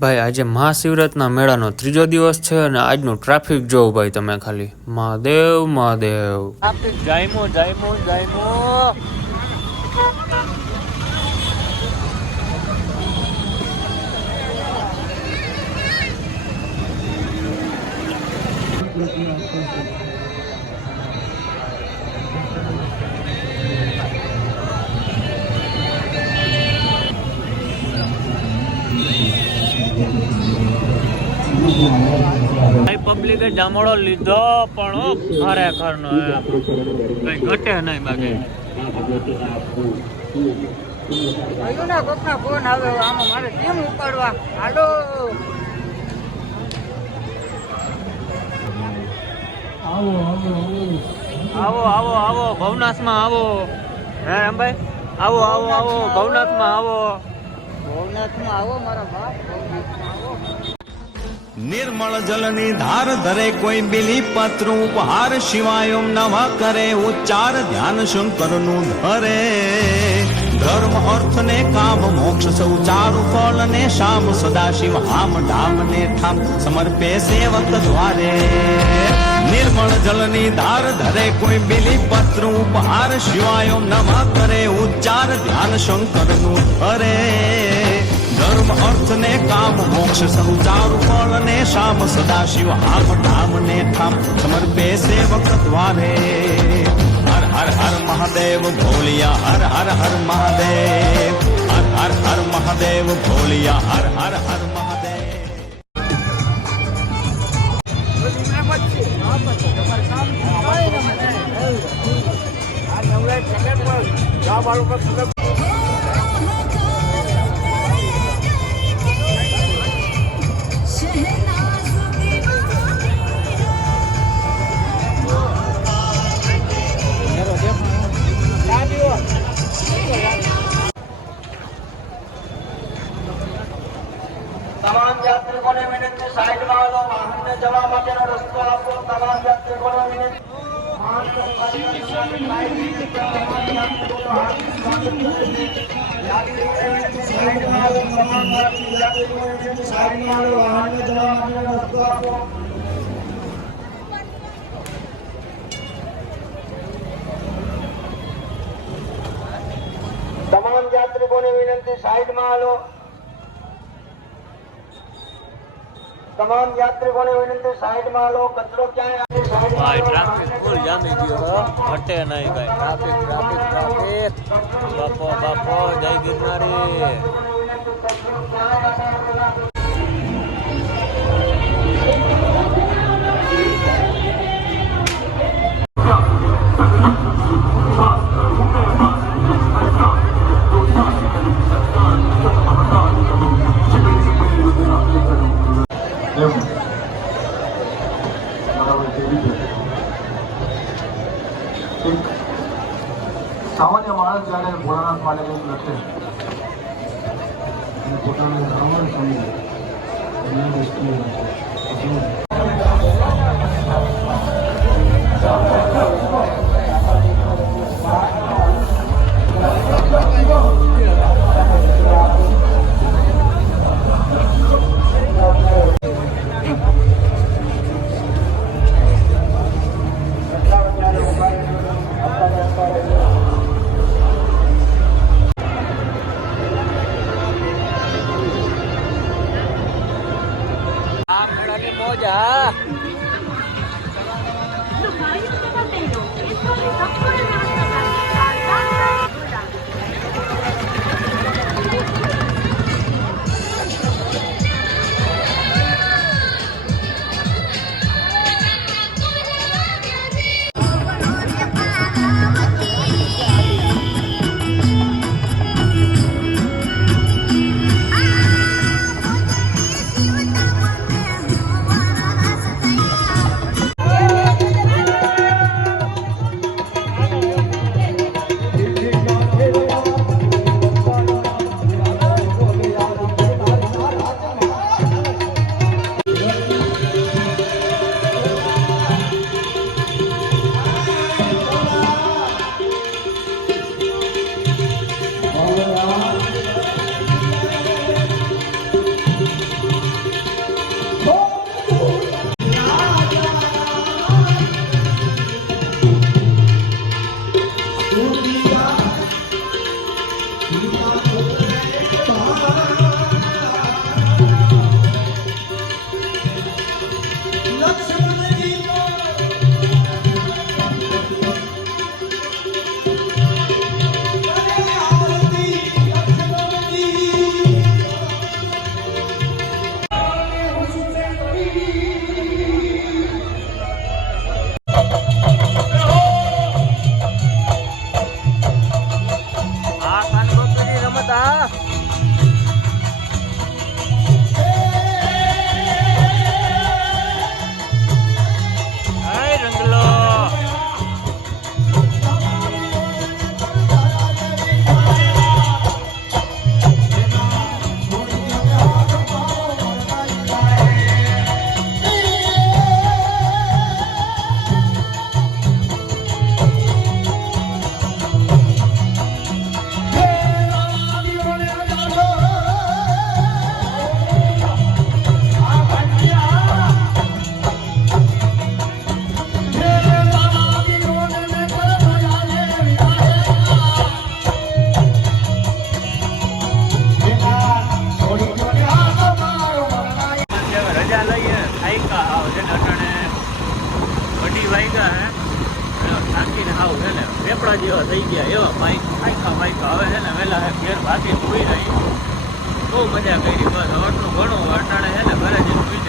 ભાઈ આજે મહાશિવરાત્રિના મેળાનો ત્રીજો દિવસ છે અને આજનું ટ્રાફિક જોવો ભાઈ તમે ખાલી મહાદેવ મહાદેવ જાયમો જાયમો જાયમો પબ્લિકે જામડો લીધો પણ ખરેખર નો કઈ ઘટે નહીં બાકી ફોન આવે આમાં મારે કેમ ઉપાડવા હાલો આવો આવો આવો ભવનાથ માં આવો હે રામભાઈ આવો આવો આવો ભવનાથ માં આવો મારા બાપ ભવનાથમાં આવો निर्मल जलनी धार धरे कोई बिली पत्र उपहार शिवायम नव करे उच्चार ध्यान शंकर नु धरे धर्म अर्थ ने काम मोक्ष सौ चारु फल ने श्याम सदा शिव हाम धाम ने ठाम समर्पे सेवक द्वारे निर्मल जलनी धार धरे कोई बिली पत्र उपहार शिवायम नव करे उच्चार ध्यान शंकर नु धरे धर्म अर्थ ने काम मोक्ष संचार फल ने श्याम सदा शिव हाम धाम ने ठाम समर्पे सेवक द्वारे हर हर हर महादेव भोलिया हर हर हर महादेव हर हर हर महादेव भोलिया हर हर हर महादेव તમામ યાત્રિકોને વિનંતી સાઈડમાં આવો વાહનને જવા માટેનો રસ્તો આપો તમામ યાત્રિકોને વિનંતી તમામ યાત્રિકોને વિનંતી સાઈડમાં આવો તમામ યાત્રિકોને વિનંતી સાઈડમાં આવો કચરો ક્યાંય ભાઈ ટ્રાફિક ફૂલ જામી ગયો ઘટે નહીં ભાઈ ટ્રાફિક ટ્રાફિક ટ્રાફિક બાપો બાપો જય ગિરનારી સામાન્ય માણસ જ્યારે ભોળાનાથ માટે કંઈક લખે અને પોતાનું રાવણ સમજે એની દૃષ્ટિએ મોજા માતા હાય રંગલો રજા લઈએ થાયકા આવ છે ને અટાણે વડી વાગ્યા હે થાકીને આવ છે ને પેપડા જેવા થઈ ગયા એવા થાયકા હવે છે ને વહેલા ઘેર ભાગી સુઈ રહી બહુ મજા કરી બસ અટલું ઘણું અટાણે છે ને ઘરે જઈને